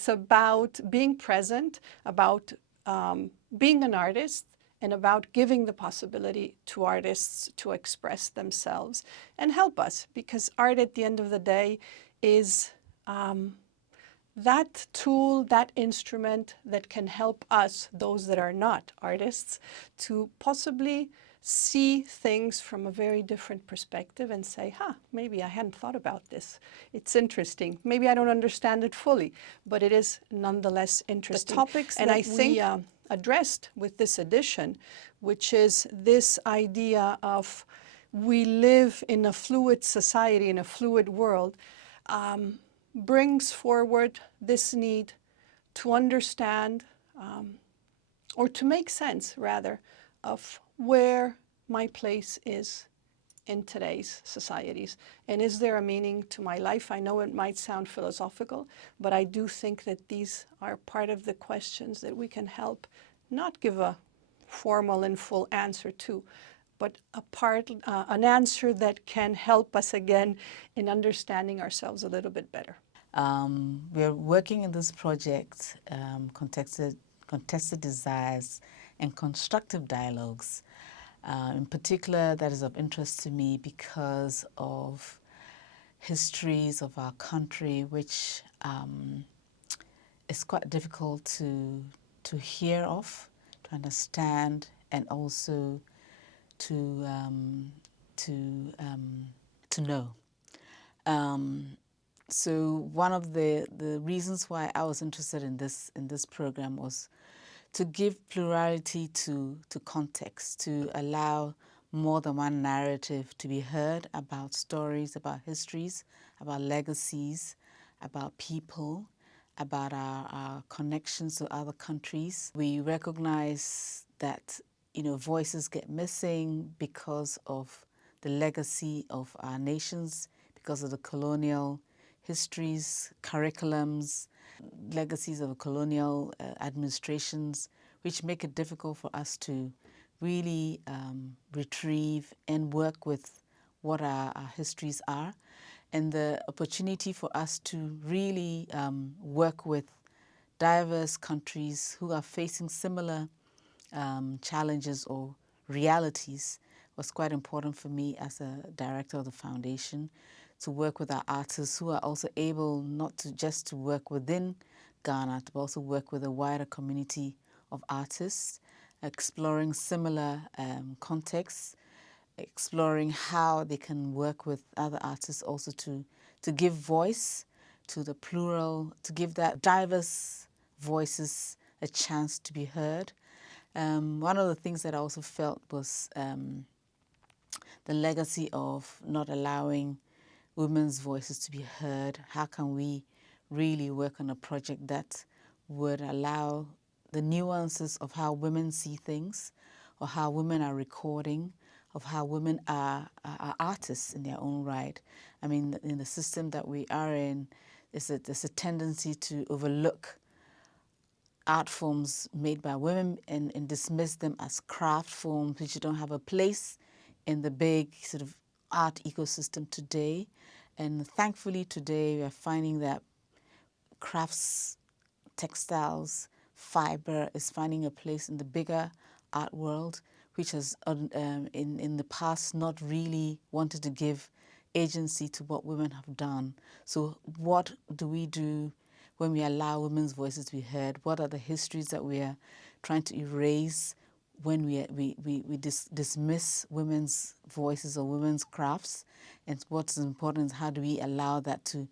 It's about being present, about being an artist, and about giving the possibility to artists to express themselves and help us, because art at the end of the day is that tool, that instrument that can help us, those that are not artists, to possibly see things from a very different perspective and say, maybe I hadn't thought about this. It's interesting. Maybe I don't understand it fully, but it is nonetheless interesting. The topics and that I think we addressed with this edition, which is this idea of we live in a fluid society, in a fluid world, brings forward this need to understand, or to make sense, rather, of where my place is in today's societies. And is there a meaning to my life? I know it might sound philosophical, but I do think that these are part of the questions that we can help not give a formal and full answer to, but an answer that can help us again in understanding ourselves a little bit better. We're working in this project, contested desires and constructive dialogues. In particular, that is of interest to me because of histories of our country, which is quite difficult to hear of, to understand, and also to know. So one of the reasons why I was interested in this program was to give plurality to context, to allow more than one narrative to be heard about stories, about histories, about legacies, about people, about our connections to other countries. We recognize that, voices get missing because of the legacy of our nations, because of the colonial histories, curriculums, legacies of colonial administrations, which make it difficult for us to really retrieve and work with what our histories are, and the opportunity for us to really work with diverse countries who are facing similar challenges or realities was quite important for me as a director of the foundation, to work with our artists who are also able not to just to work within Ghana, but also work with a wider community of artists, exploring similar contexts, exploring how they can work with other artists also to give voice to the plural, to give that diverse voices a chance to be heard. One of the things that I also felt was the legacy of not allowing women's voices to be heard. How can we really work on a project that would allow the nuances of how women see things, or how women are recording, of how women are artists in their own right? I mean, in the system that we are in, there's a tendency to overlook art forms made by women and dismiss them as craft forms which don't have a place in the big sort of art ecosystem today. And thankfully today we are finding that crafts, textiles, fiber is finding a place in the bigger art world, which has in the past not really wanted to give agency to what women have done. So what do we do when we allow women's voices to be heard? What are the histories that we are trying to erase when we dismiss women's voices or women's crafts? And what's important is how do we allow that to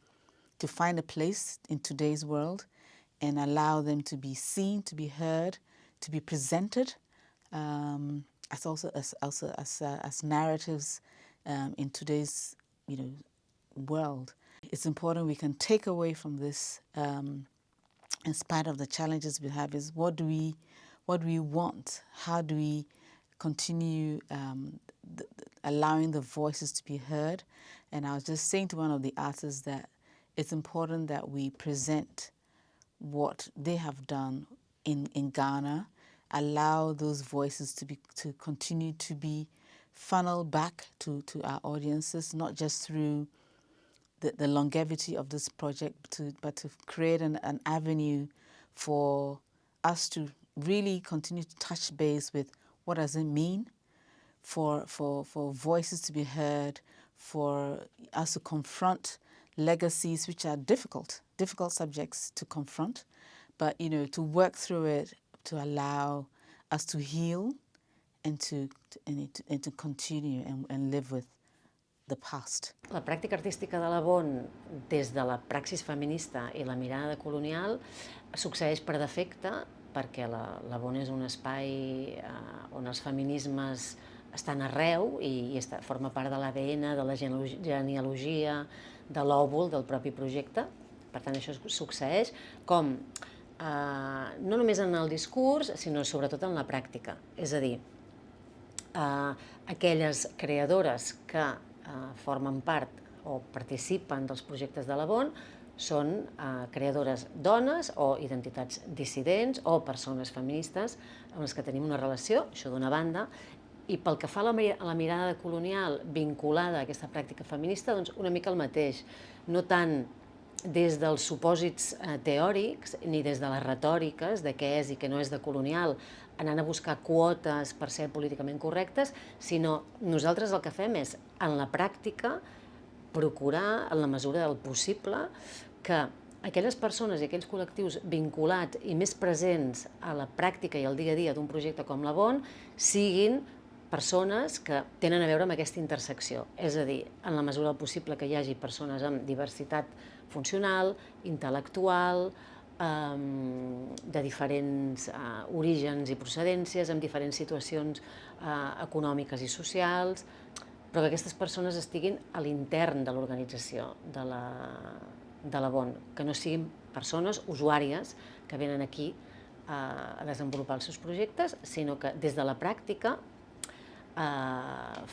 find a place in today's world and allow them to be seen, to be heard, to be presented as narratives in today's world. It's important we can take away from this, in spite of the challenges we have, is what do we want? How do we continue allowing the voices to be heard? And I was just saying to one of the artists that it's important that we present what they have done in Ghana, allow those voices to continue to be funneled back to our audiences, not just through the longevity of this project, but to create an avenue for us to really continue to touch base with what does it mean for voices to be heard, for us to confront legacies which are difficult subjects to confront, but to work through it, to allow us to heal and to continue and live with the past. La pràctica artística de la Bon, des de la praxis feminista i la mirada colonial, succeeix per defecte perquè la Bon és un espai on els feminismes estan arreu i forma part de l'ADN, de la genealogia, de l'òvul del propi projecte. Per tant, això succeeix com no només en el discurs, sinó sobretot en la pràctica. És a dir, aquelles creadores que formen part o participen dels projectes de la Bon són creadores dones o identitats dissidents o persones feministes amb les que tenim una relació, això d'una banda, i pel que fa a la mirada colonial vinculada a aquesta pràctica feminista, doncs una mica el mateix, no tant des dels supòsits teòrics ni des de les retòriques de què és i què no és de colonial, anant a buscar quotes per ser políticament correctes, sinó nosaltres el que fem és, en la pràctica, procurar, en la mesura del possible, que aquelles persones i aquells col·lectius vinculats i més presents a la pràctica i al dia a dia d'un projecte com la Bon siguin persones que tenen a veure amb aquesta intersecció. És a dir, en la mesura del possible que hi hagi persones amb diversitat funcional, intel·lectual, de diferents orígens i procedències, amb diferents situacions econòmiques i socials, però que aquestes persones estiguin a l'intern de l'organització de la Bon, que no siguin persones usuàries que venen aquí a desenvolupar els seus projectes, sinó que des de la pràctica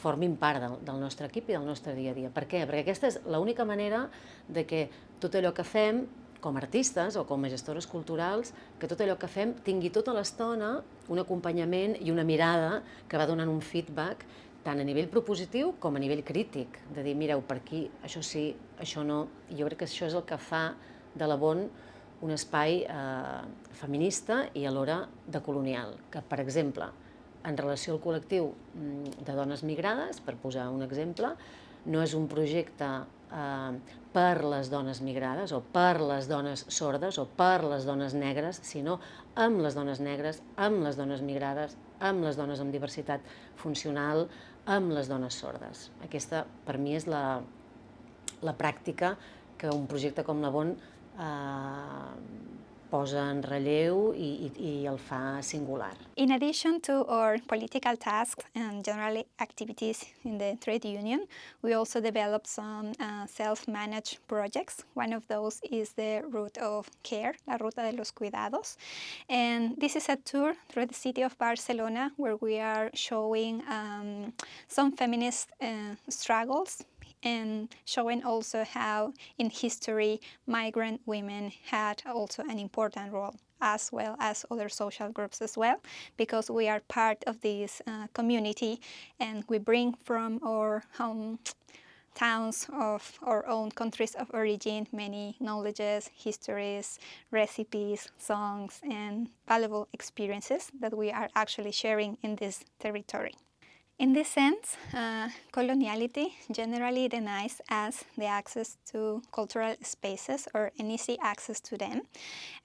formin part del nostre equip i del nostre dia a dia. Per què? Perquè aquesta és l'única manera de que tot allò que fem com a artistes o com a gestores culturals, que tot allò que fem tingui tota l'estona un acompanyament i una mirada que va donant un feedback tant a nivell propositiu com a nivell crític, de dir, mireu, per aquí això sí, això no, i jo crec que això és el que fa de la Bon un espai feminista i alhora decolonial, que, per exemple, en relació al col·lectiu de dones migrades, per posar un exemple, no és un projecte per les dones migrades o per les dones sordes o per les dones negres, sinó amb les dones negres, amb les dones migrades, amb les dones amb diversitat funcional, amb les dones sordes. Aquesta, per mi, és la pràctica que un projecte com la Bon posa en relleu i el fa singular. In addition to our political tasks and general activities in the trade union, we also developed some self-managed projects. One of those is the Route of Care, la Ruta de los Cuidados. And this is a tour through the city of Barcelona where we are showing some feminist struggles and showing also how in history migrant women had also an important role, as well as other social groups as well, because we are part of this community and we bring from our home towns of our own countries of origin many knowledges, histories, recipes, songs, and valuable experiences that we are actually sharing in this territory. In this sense, coloniality generally denies us the access to cultural spaces or an easy access to them.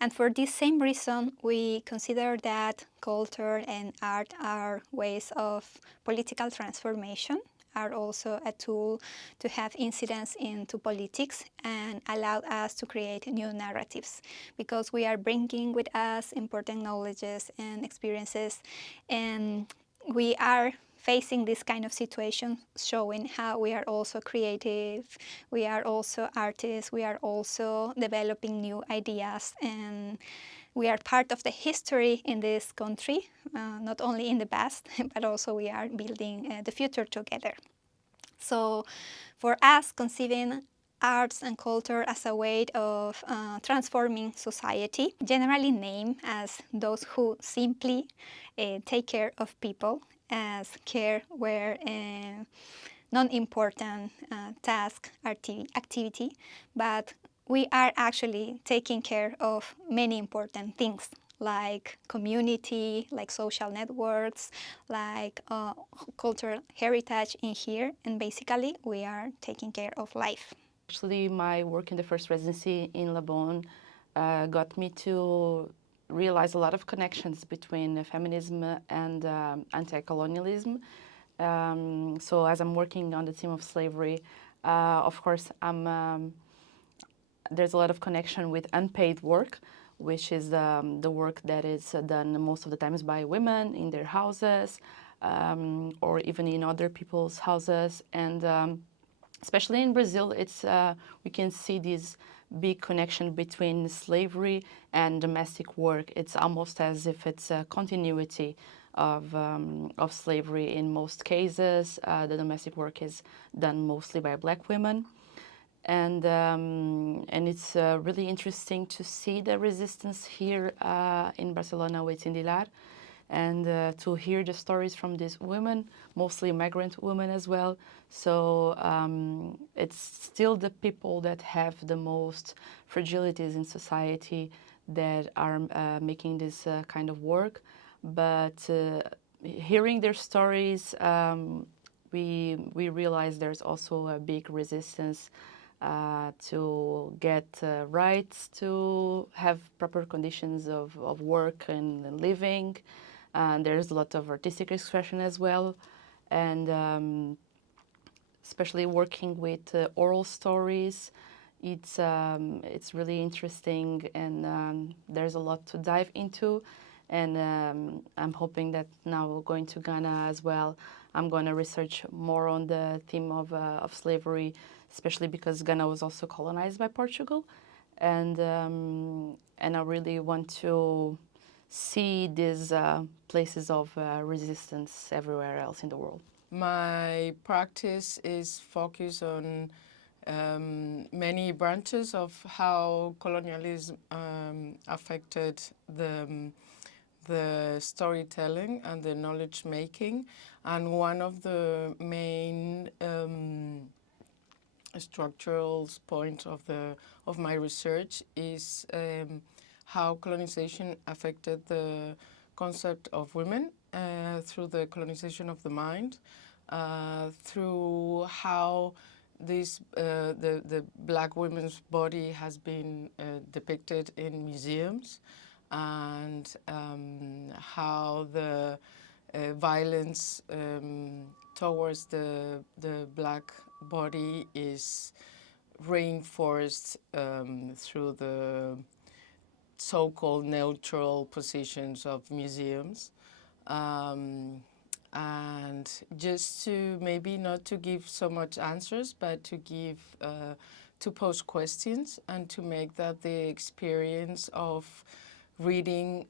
And for this same reason, we consider that culture and art are ways of political transformation, are also a tool to have incidence into politics and allow us to create new narratives, because we are bringing with us important knowledges and experiences, and we are facing this kind of situation, showing how we are also creative, we are also artists, we are also developing new ideas, and we are part of the history in this country, not only in the past, but also we are building the future together. So for us, conceiving arts and culture as a way of transforming society, generally named as those who simply take care of people, as care where non-important task activity, but we are actually taking care of many important things like community, like social networks, like cultural heritage in here, and basically we are taking care of life. Actually, my work in the first residency in Lebanon got me to realize a lot of connections between feminism and anti-colonialism. So as I'm working on the theme of slavery, of course, there's a lot of connection with unpaid work, which is the work that is done most of the times by women in their houses or even in other people's houses. And especially in Brazil, we can see this big connection between slavery and domestic work. It's almost as if it's a continuity of slavery in most cases. The domestic work is done mostly by Black women. And it's really interesting to see the resistance here in Barcelona with Sindilar, and to hear the stories from these women, mostly migrant women as well. So it's still the people that have the most fragilities in society that are making this kind of work. But hearing their stories, we realize there's also a big resistance to get rights, to have proper conditions of work and living. There's a lot of artistic expression as well, and especially working with oral stories, it's really interesting, and there's a lot to dive into. And I'm hoping that now going to Ghana as well, I'm going to research more on the theme of slavery, especially because Ghana was also colonized by Portugal, and I really want to see these places of resistance everywhere else in the world. My practice is focused on many branches of how colonialism affected the storytelling and the knowledge making, and one of the main structural points of my research is how colonization affected the concept of women through the colonization of the mind, through how the Black women's body has been depicted in museums, and how the violence towards the Black body is reinforced through the so-called neutral positions of museums. And just to maybe not to give so much answers, but to give to pose questions and to make that the experience of reading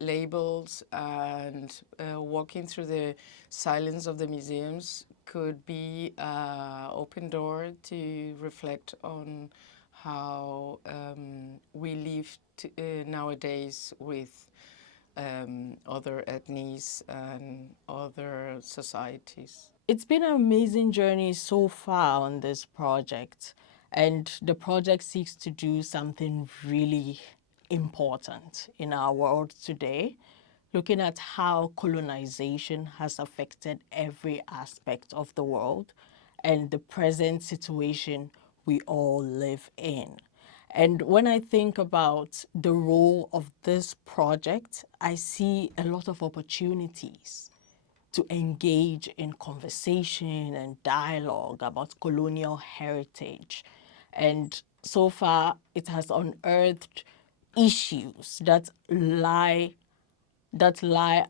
labels and walking through the silence of the museums could be an open door to reflect on how we live nowadays with other ethnies and other societies. It's been an amazing journey so far on this project, and the project seeks to do something really important in our world today, looking at how colonization has affected every aspect of the world and the present situation we all live in. And when I think about the role of this project, I see a lot of opportunities to engage in conversation and dialogue about colonial heritage. And so far, it has unearthed issues that lie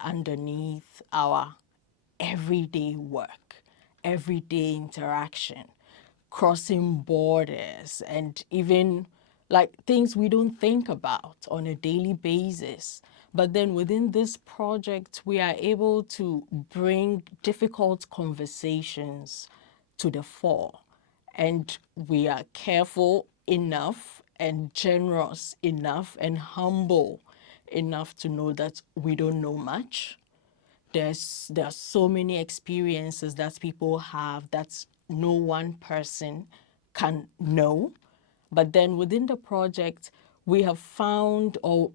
underneath our everyday work, everyday interaction, crossing borders, and even like things we don't think about on a daily basis. But then within this project, we are able to bring difficult conversations to the fore. And we are careful enough and generous enough and humble enough to know that we don't know much, there are so many experiences that people have that no one person can know. But then within the project, we have found, or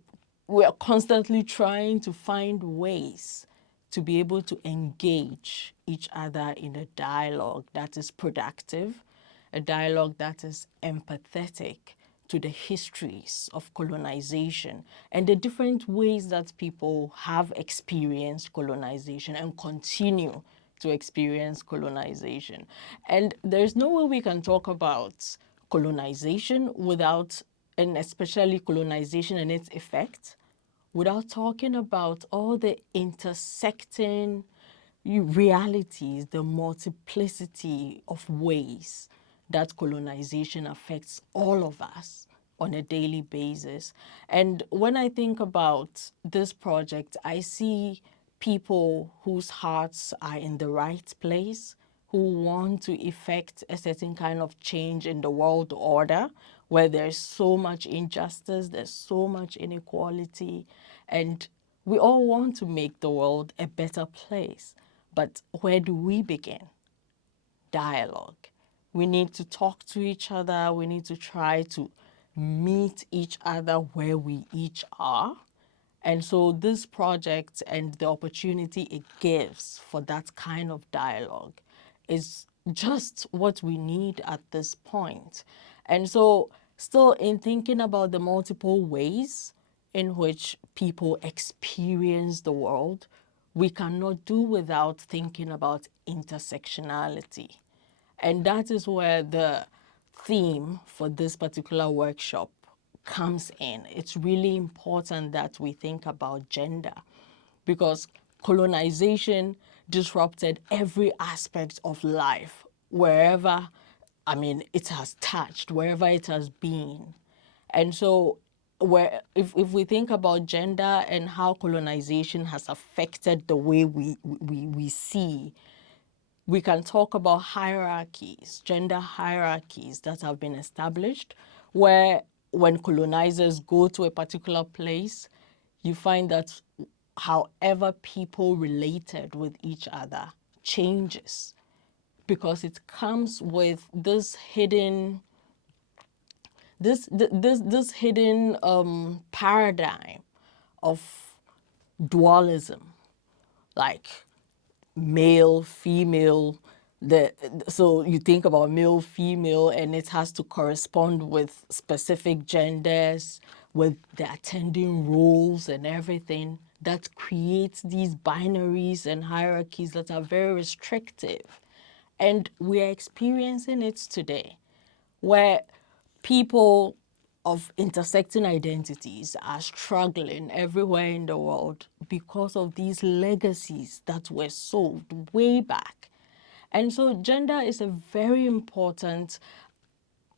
we are constantly trying to find ways to be able to engage each other in a dialogue that is productive, a dialogue that is empathetic to the histories of colonization and the different ways that people have experienced colonization and continue to experience colonization. And there's no way we can talk about colonization without, and especially colonization and its effects, without talking about all the intersecting realities, the multiplicity of ways that colonization affects all of us on a daily basis. And when I think about this project, I see people whose hearts are in the right place, who want to effect a certain kind of change in the world order, where there's so much injustice, there's so much inequality, and we all want to make the world a better place. But where do we begin? Dialogue. We need to talk to each other. We need to try to meet each other where we each are. And so this project and the opportunity it gives for that kind of dialogue is just what we need at this point. And so still in thinking about the multiple ways in which people experience the world, we cannot do without thinking about intersectionality. And that is where the theme for this particular workshop comes in. It's really important that we think about gender, because colonization disrupted every aspect of life wherever, it has touched, wherever it has been. And so if we think about gender and how colonization has affected the way we see, we can talk about hierarchies, gender hierarchies that have been established, where when colonizers go to a particular place, you find that however people related with each other changes, because it comes with this hidden paradigm of dualism, like male, female. So you think about male, female, and it has to correspond with specific genders, with the attending roles and everything. That creates these binaries and hierarchies that are very restrictive. And we are experiencing it today, where people of intersecting identities are struggling everywhere in the world because of these legacies that were sold way back. And so gender is a very important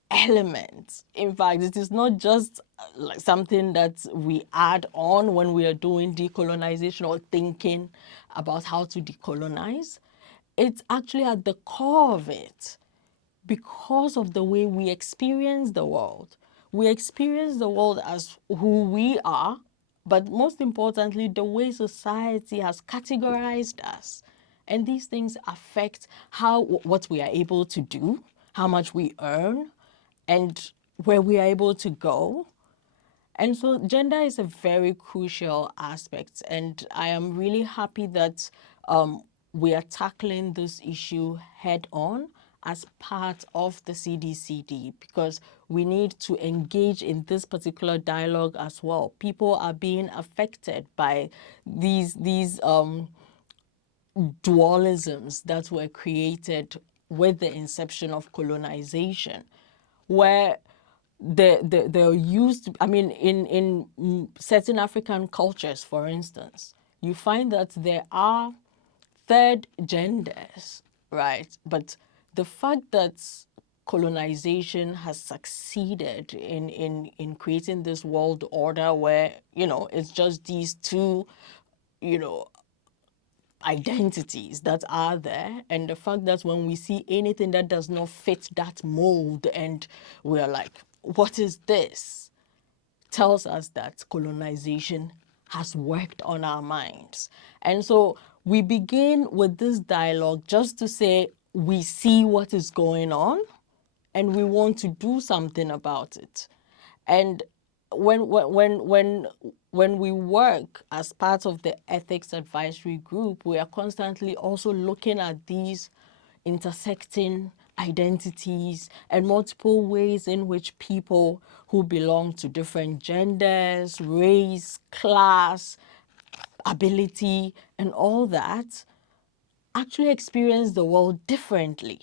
element. In fact, it is not just like something that we add on when we are doing decolonization or thinking about how to decolonize. It's actually at the core of it, because of the way we experience the world. We experience the world as who we are, but most importantly, the way society has categorized us. And these things affect what we are able to do, how much we earn, and where we are able to go. And so gender is a very crucial aspect, and I am really happy that we are tackling this issue head on as part of the CDCD, because we need to engage in this particular dialogue as well. People are being affected by these dualisms that were created with the inception of colonization, where they're used, in certain African cultures, for instance, you find that there are third genders, right? But the fact that colonization has succeeded in creating this world order where, it's just these two, identities that are there, and the fact that when we see anything that does not fit that mold and we're like, what is this, tells us that colonization has worked on our minds. And so we begin with this dialogue just to say we see what is going on and we want to do something about it. And when we work as part of the ethics advisory group, we are constantly also looking at these intersecting identities and multiple ways in which people who belong to different genders, race, class, ability, and all that actually experience the world differently.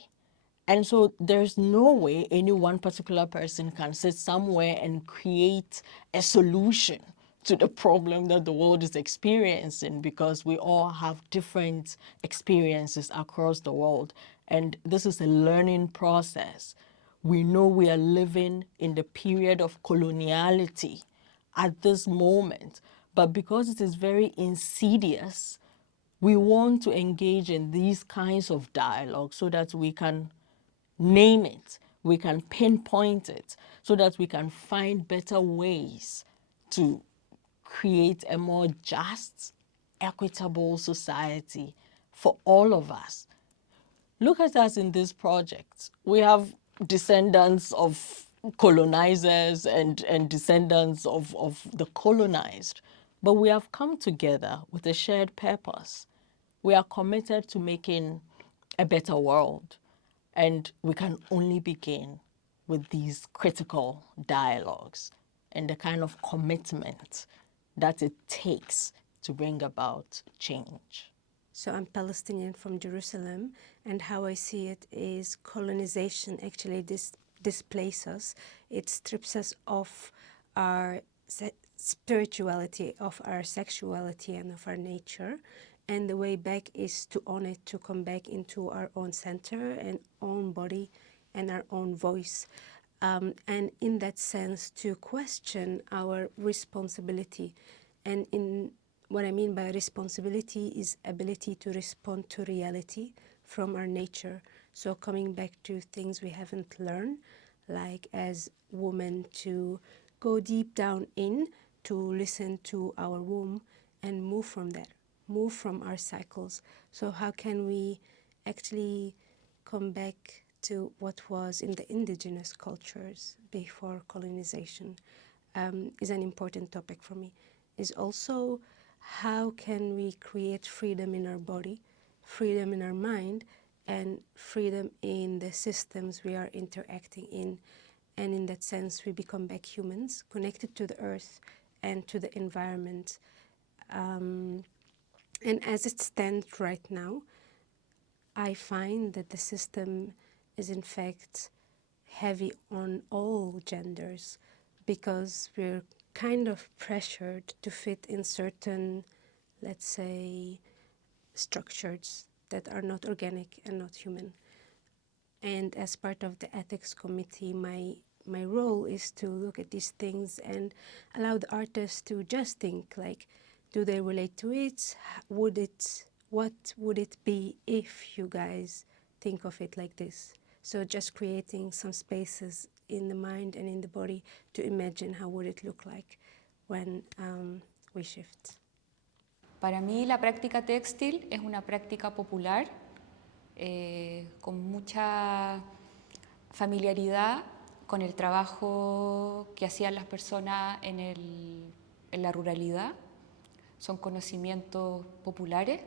And so there's no way any one particular person can sit somewhere and create a solution to the problem that the world is experiencing, because we all have different experiences across the world. And this is a learning process. We know we are living in the period of coloniality at this moment, but because it is very insidious, we want to engage in these kinds of dialogue so that we can name it, we can pinpoint it, so that we can find better ways to create a more just, equitable society for all of us. Look at us in this project. We have descendants of colonizers and descendants of the colonized, but we have come together with a shared purpose. We are committed to making a better world, and we can only begin with these critical dialogues and the kind of commitment that it takes to bring about change. So I'm Palestinian from Jerusalem, and how I see it is colonization actually displaces us. It strips us of our spirituality, of our sexuality, and of our nature. And the way back is to own it, to come back into our own center and own body and our own voice. And in that sense, to question our responsibility. And in what I mean by responsibility is ability to respond to reality from our nature. So coming back to things we haven't learned, like as women, to go deep down in, to listen to our womb and move from there, move from our cycles. So how can we actually come back to what was in the indigenous cultures before colonization is an important topic for me. Is also how can we create freedom in our body, freedom in our mind, and freedom in the systems we are interacting in. And in that sense, we become back humans, connected to the earth and to the environment. And as it stands right now, I find that the system is in fact heavy on all genders, because we're kind of pressured to fit in certain, let's say, structures that are not organic and not human. And as part of the ethics committee, my role is to look at these things and allow the artists to just think, like, do they relate to it? What would it be if you guys think of it like this? So just creating some spaces in the mind and in the body to imagine how would it look like when we shift. Para mí la práctica textil es una práctica popular con mucha familiaridad con el trabajo que hacían las personas en la ruralidad. Son conocimientos populares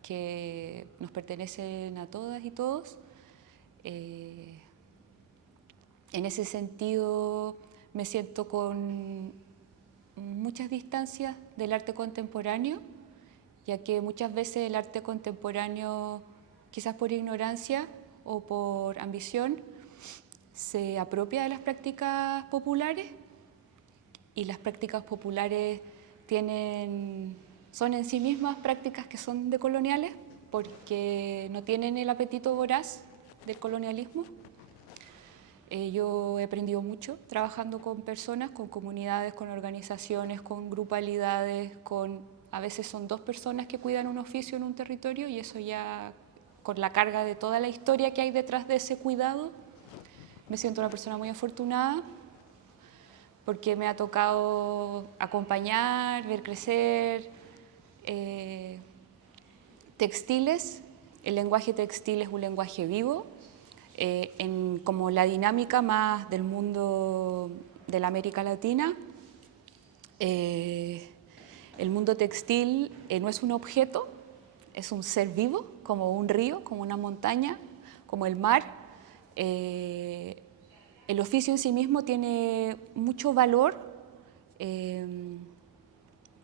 que nos pertenecen a todas y todos. En ese sentido me siento con muchas distancias del arte contemporáneo, ya que muchas veces el arte contemporáneo, quizás por ignorancia o por ambición, se apropia de las prácticas populares, y las prácticas populares son en sí mismas prácticas que son decoloniales, porque no tienen el apetito voraz del colonialismo. Yo he aprendido mucho trabajando con personas, con comunidades, con organizaciones, con grupalidades, a veces son 2 personas que cuidan un oficio en un territorio, y eso ya, con la carga de toda la historia que hay detrás de ese cuidado, me siento una persona muy afortunada, porque me ha tocado acompañar, ver crecer textiles. El lenguaje textil es un lenguaje vivo, como la dinámica más del mundo de la América Latina. El mundo textil no es un objeto, es un ser vivo, como un río, como una montaña, como el mar. El oficio en sí mismo tiene mucho valor,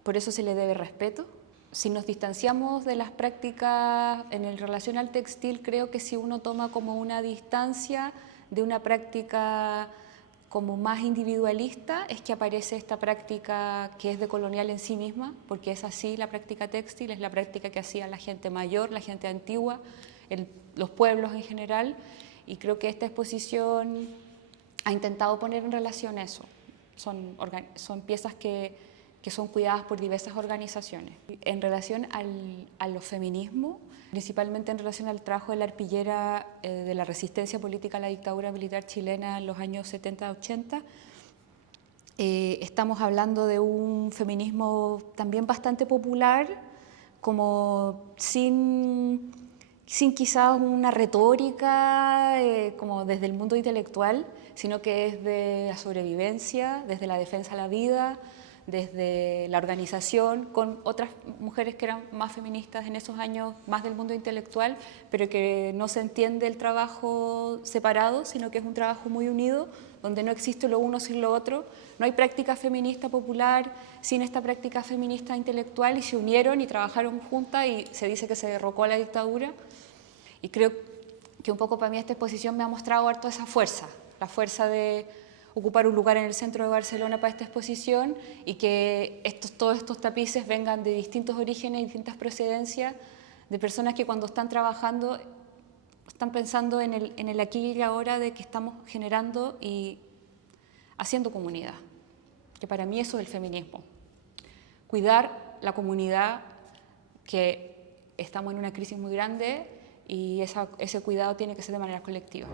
por eso se le debe respeto. Si nos distanciamos de las prácticas en relación al textil, creo que si uno toma como una distancia de una práctica como más individualista, es que aparece esta práctica que es decolonial en sí misma, porque es así la práctica textil, es la práctica que hacía la gente mayor, la gente antigua, los pueblos en general, y creo que esta exposición ha intentado poner en relación eso. Son piezas que son cuidadas por diversas organizaciones. En relación a los feminismos, principalmente en relación al trabajo de la arpillera de la resistencia política a la dictadura militar chilena en los años 70-80, estamos hablando de un feminismo también bastante popular, como sin quizás una retórica como desde el mundo intelectual, sino que es de la sobrevivencia, desde la defensa a la vida, desde la organización, con otras mujeres que eran más feministas en esos años, más del mundo intelectual, pero que no se entiende el trabajo separado, sino que es un trabajo muy unido, donde no existe lo uno sin lo otro. No hay práctica feminista popular sin esta práctica feminista intelectual, y se unieron y trabajaron juntas y se dice que se derrocó a la dictadura. Y creo que un poco para mí esta exposición me ha mostrado harto esa fuerza, la fuerza de ocupar un lugar en el centro de Barcelona para esta exposición, y que todos estos tapices vengan de distintos orígenes y distintas procedencias, de personas que cuando están trabajando están pensando en el aquí y ahora, de que estamos generando y haciendo comunidad, que para mí eso es el feminismo. Cuidar la comunidad, que estamos en una crisis muy grande, y ese cuidado tiene que ser de manera colectiva.